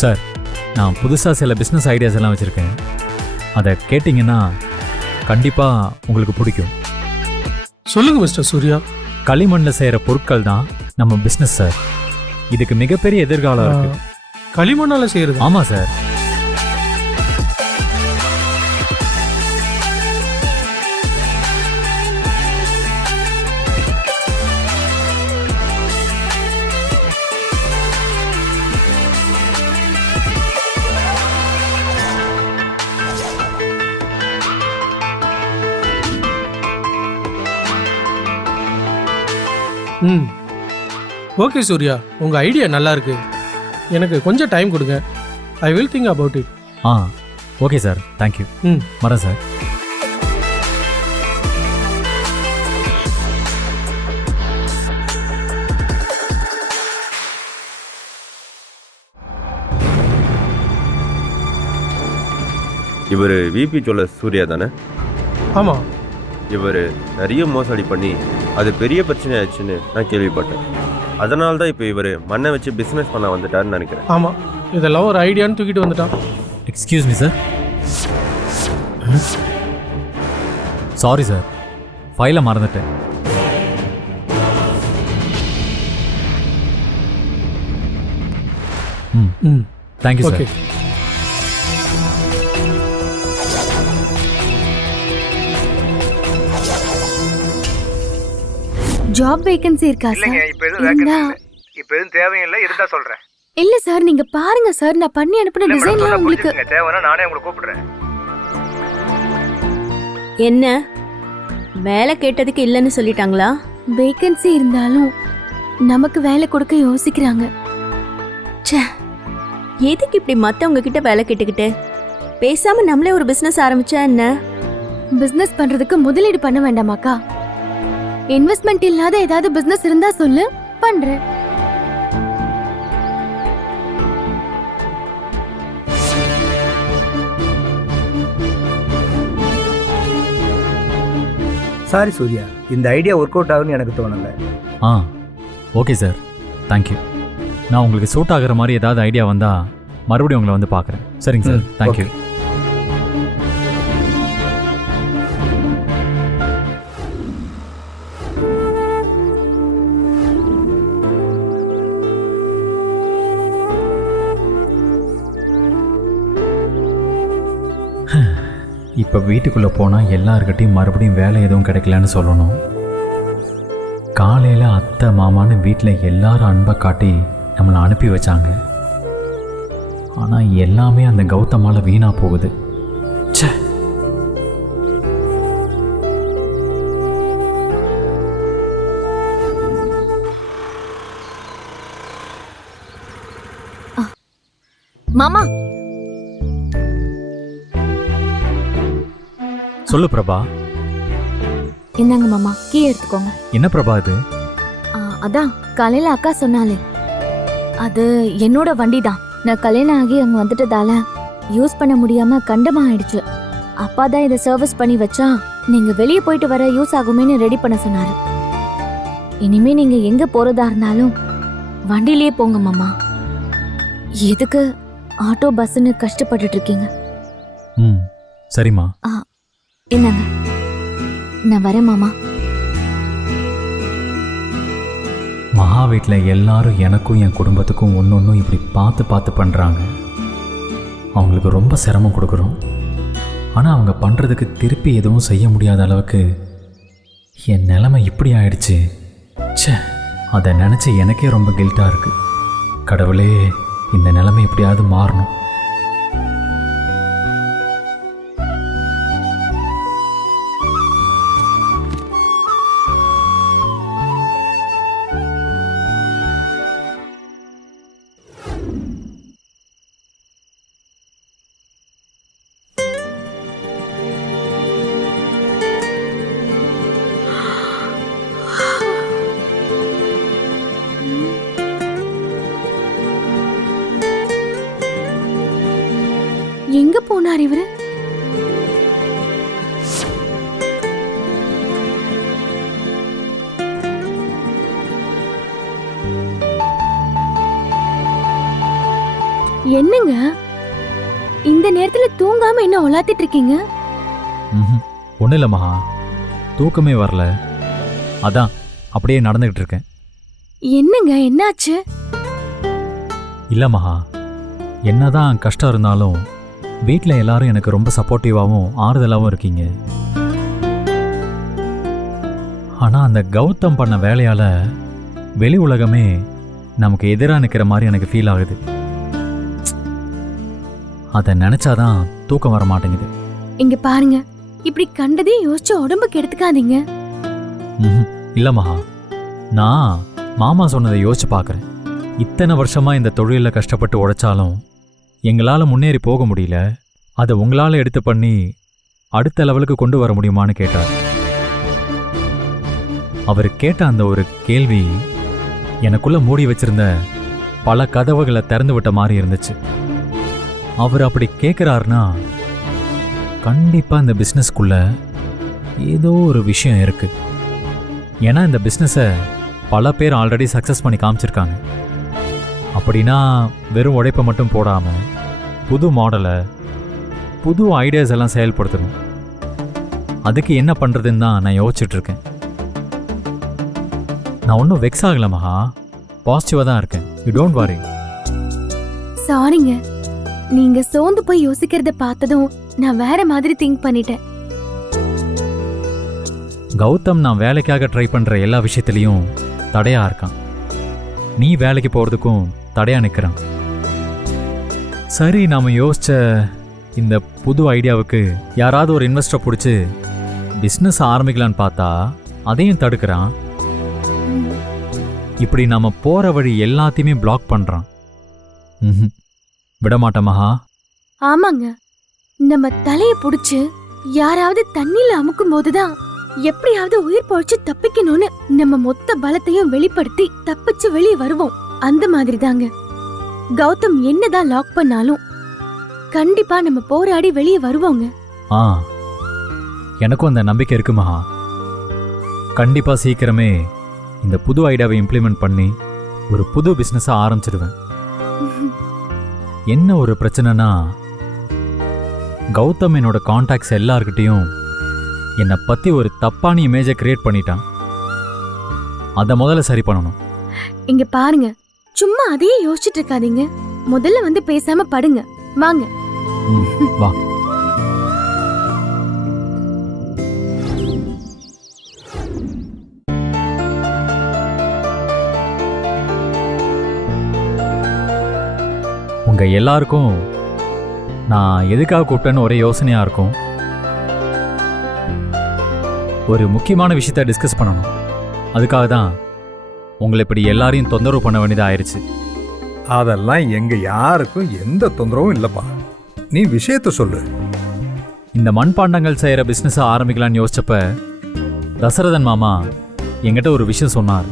Sir, நான் புதுசாக சில பிஸ்னஸ் ஐடியாஸ் எல்லாம் வச்சுருக்கேன். அதை கேட்டிங்கன்னா கண்டிப்பாக உங்களுக்கு பிடிக்கும். சொல்லுங்க மிஸ்டர் சூர்யா. களிமண்ணில் செய்கிற பொருட்கள் தான் நம்ம பிஸ்னஸ் சார். இதுக்கு மிகப்பெரிய எதிர்காலம் இருக்கு. களிமண்ணால செய்யறது? ஆமாம் சார். ம், ஓகே சூர்யா, உங்க ஐடியா நல்லா இருக்கு. எனக்கு கொஞ்சம் டைம் கொடுங்க. I will think about it. Okay sir, thank you. வரேன் சார். இவர் விபி ஜுவல்லர்ஸ் சூர்யா தானே? ஆமாம். இவர் நிறைய மோசடி பண்ணி அது பெரிய பிரச்சனை ஆயிடுச்சுன்னு நான் கேள்விப்பட்டேன். அதனால தான் இப்போ இவர் மண்ணை வச்சு பிஸ்னஸ் பண்ண வந்துட்டாருன்னு நினைக்கிறேன். ஆமாம், இதெல்லாம் ஒரு ஐடியான்னு தூக்கிட்டு வந்துட்டான். Excuse me sir. Sorry sir, ஃபைலை மறந்துட்டேன். Thank you sir. Okay. Job vacancy இருக்கா சார்? இல்லைங்க, இப்போ எதுவும் வேகன்சி இல்லை. இப்போ எதுவும் தேவையில்லை, இருந்தா சொல்றேன். இல்ல சார், நீங்க பாருங்க சார், நான் பண்ணி அனுப்பின டிசைன்லாம் உங்களுக்கு தேவைன்னா நானே உங்களை கூப்பிடுறேன். என்ன வேலை கேட்டதுக்கு இல்லைன்னு சொல்லிட்டாங்களா? வேகன்சி இருந்தாலும் நமக்கு வேலை கொடுக்க யோசிக்கிறாங்க. ச்சே, எதுக்கு இப்படி மத்தவங்க கிட்ட வேலை கேட்டுக்கிட்டு? பேசாம நம்மளே ஒரு பிசினஸ் ஆரம்பிச்சா என்ன? பிசினஸ் பண்றதுக்கு முதலீடு பண்ண வேண்டாமாக்கா? இன்வெஸ்ட்மெண்ட் இல்லாத ஏதாவது பிசினஸ் இருந்தா சொல்லு, பண்றேன். சாரி சூர்யா, இந்த ஐடியா ஒர்க் அவுட் ஆகுன்னு எனக்கு தோணலை. Okay sir, thank you. நான் உங்களுக்கு சூட் ஆகிற மாதிரி ஏதாவது ஐடியா வந்தால் மறுபடியும் உங்களை வந்து பார்க்குறேன். சரிங்க சார், தேங்க்யூ. இப்போ வீட்டுக்குள்ளே போனால் எல்லாருக்கிட்டையும் மறுபடியும் வேலை எதுவும் கிடைக்கலன்னு சொல்லணும். காலையில் அத்தை மாமான்னு வீட்டில் எல்லாரும் அன்பை காட்டி நம்மளை அனுப்பி வச்சாங்க. ஆனால் எல்லாமே அந்த கௌதமால வீணாக போகுது. ச்சே. மாமா, சொல்லு பிரபா. இந்தாங்க மாமா, கீ எடுத்துக்கோங்க. என்ன பிரபா இது? அதான் காலையில அக்கா சொன்னாலே, அது என்னோட வண்டி தான். நான் கல்யாணம் ஆகி அங்க வந்துட்டதால யூஸ் பண்ண முடியாம கண்டமா ஆயிடுச்சு. அப்பா தான் இதை சர்வீஸ் பண்ணி வச்சா நீங்க வெளியே போயிட்டு வர யூஸ் ஆகுமேன்னு ரெடி பண்ண சொன்னாரு. இனிமே நீங்க எங்க போறதா இருந்தாலும் வண்டியிலேயே போங்க மாமா. எதுக்கு ஆட்டோ பஸ்ன்னு கஷ்டப்பட்டுட்டு இருக்கீங்க? சரிம்மா. என்னங்க, நான் வரேன் மாமா. மகா வீட்டில் எல்லாரும் எனக்கும் என் குடும்பத்துக்கும் ஒன்னொன்னும் இப்படி பார்த்து பார்த்து பண்ணுறாங்க. அவங்களுக்கு ரொம்ப சிரமம் கொடுக்குறோம். ஆனால் அவங்க பண்ணுறதுக்கு திருப்பி எதுவும் செய்ய முடியாத அளவுக்கு என் நிலைமை இப்படி ஆயிடுச்சு. ச்சே, அதை நினச்சி எனக்கே ரொம்ப கில்ட்டாக இருக்குது. கடவுளே, இந்த நிலைமை எப்படியாவது மாறணும். எங்க போனார் இவரு? என்னங்க இந்த நேரத்துல தூங்காம என்ன உலாத்திட்டு இருக்கீங்க? ஒன்றும் இல்லை மகா, தூக்கமே வரல, அதான் அப்படியே நடந்துக்கிட்டு இருக்கேன். என்னங்க என்னாச்சு? இல்லை மகா, என்னதான் கஷ்டம் இருந்தாலும் வீட்டில் எல்லாரும் எனக்கு ரொம்ப சப்போர்ட்டிவாகவும் ஆறுதலாகவும் இருக்கீங்க. ஆனால் அந்த கௌதம் பண்ண வேலையால் வெளி உலகமே நமக்கு எதிராக நிற்கிற மாதிரி எனக்கு ஃபீல் ஆகுது. அதை நினச்சாதான் தூக்கம் வர மாட்டேங்குது. இங்க பாருங்க, இப்படி கண்டதே யோசிச்சு உடம்புக்கு எடுத்துக்காதீங்க. இல்லை மகா, நான் மாமா சொன்னதை யோசிச்சு பார்க்குறேன். இத்தனை வருஷமா இந்த தொழிலில் கஷ்டப்பட்டு உழைச்சாலும் எங்களால் முன்னேறி போக முடியல. அதை உங்களால் எடுத்து பண்ணி அடுத்த லெவலுக்கு கொண்டு வர முடியுமான்னு கேட்டார். அவர் கேட்ட அந்த ஒரு கேள்வி எனக்குள்ள மூடி வச்சிருந்த பல கதவுகளை திறந்து விட்ட மாதிரி இருந்துச்சு. அவர் அப்படி கேட்குறாருன்னா கண்டிப்பாக இந்த பிஸ்னஸ்க்குள்ள ஏதோ ஒரு விஷயம் இருக்கு. ஏன்னா இந்த பிஸ்னஸை பல பேர் ஆல்ரெடி சக்ஸஸ் பண்ணி காமிச்சிருக்காங்க. அப்படின்னா வெறும் உழைப்பை மட்டும் போடாமல் புது மாடலை, புது ஐடியாஸ் எல்லாம் செயல்படுத்தணும். அதுக்கு என்ன பண்ணுறதுன்னு தான் நான் யோசிச்சுட்டு இருக்கேன். நான் ஒன்றும் வெக்ஸ் ஆகல மகா, பாசிட்டிவாக தான் இருக்கேன். You don't worry. சாரிங்க, நீங்க சோர்ந்து போய் யோசிக்கிறத பார்த்ததும் நான் வேற மாதிரி திங்க் பண்ணிட்டேன். கௌதம் நான் வேலைக்காக ட்ரை பண்ணுற எல்லா விஷயத்துலையும் தடையா இருக்கான். நீ வேலைக்கு போகிறதுக்கும் தடையா நிற்கிறான். சரி, நாம் யோசிச்ச இந்த புது ஐடியாவுக்கு யாராவது ஒரு இன்வெஸ்டரை பிடிச்சி பிஸ்னஸ் ஆரம்பிக்கலான்னு பார்த்தா அதையும் தடுக்கிறான். இப்படி நம்ம போகிற வழி எல்லாத்தையுமே பிளாக் பண்ணுறான். விடமாட்ட மகா. ஆமாங்க, நம்ம தலைய புடிச்சு யாராவது தண்ணில அமுக்கும் போதுதான் எப்படியாவது உயிர் பொழைச்சு தப்பிக்கணும்னு நம்ம மொத்த பலத்தையும் வெளிப்படுத்தி தப்பிச்சு வெளியே வருவோம். அந்த மாதிரி தாங்க கௌதம் என்னதான் லாக் பண்ணாலும் கண்டிப்பா நம்ம போராடி வெளியே வருவோங்க. ஆ, எனக்கும் அந்த நம்பிக்கை இருக்கு மகா. கண்டிப்பா சீக்கிரமே இந்த புது ஐடியாவை இம்ப்ளிமெண்ட் பண்ணி ஒரு புது பிஸ்னஸை ஆரம்பிச்சிடுவேன். என்ன ஒரு பிரச்சனைனா, கௌதம் என்னோட கான்டாக்ட்ஸ் எல்லார்கிட்டையும் என்னை பற்றி ஒரு தப்பான இமேஜை கிரியேட் பண்ணிட்டான். அதை முதல்ல சரி பண்ணணும். இங்க பாருங்க, சும்மா அதையே யோசிச்சுட்டு இருக்காதீங்க. முதல்ல வந்து பேசாம படுங்க. வாங்க. வா. உங்க எல்லாருக்கும் நான் எதுக்காக கூப்பிட்டேன்னு ஒரே யோசனையா இருக்கும். ஒரு முக்கியமான விஷயத்தை டிஸ்கஸ் பண்ணணும். அதுக்காக தான் உங்களை இப்படி எல்லாரையும் தொந்தரவு பண்ண வேண்டியதாக ஆயிடுச்சு. அதெல்லாம் எங்க யாருக்கும் எந்த தொந்தரவும் இல்லப்பா. நீ விஷயத்த சொல்லு. இந்த மண்பாண்டங்கள் செய்கிற பிஸ்னஸை ஆரம்பிக்கலான்னு யோசிச்சப்ப தசரதன் மாமா என்கிட்ட ஒரு விஷயம் சொன்னார்.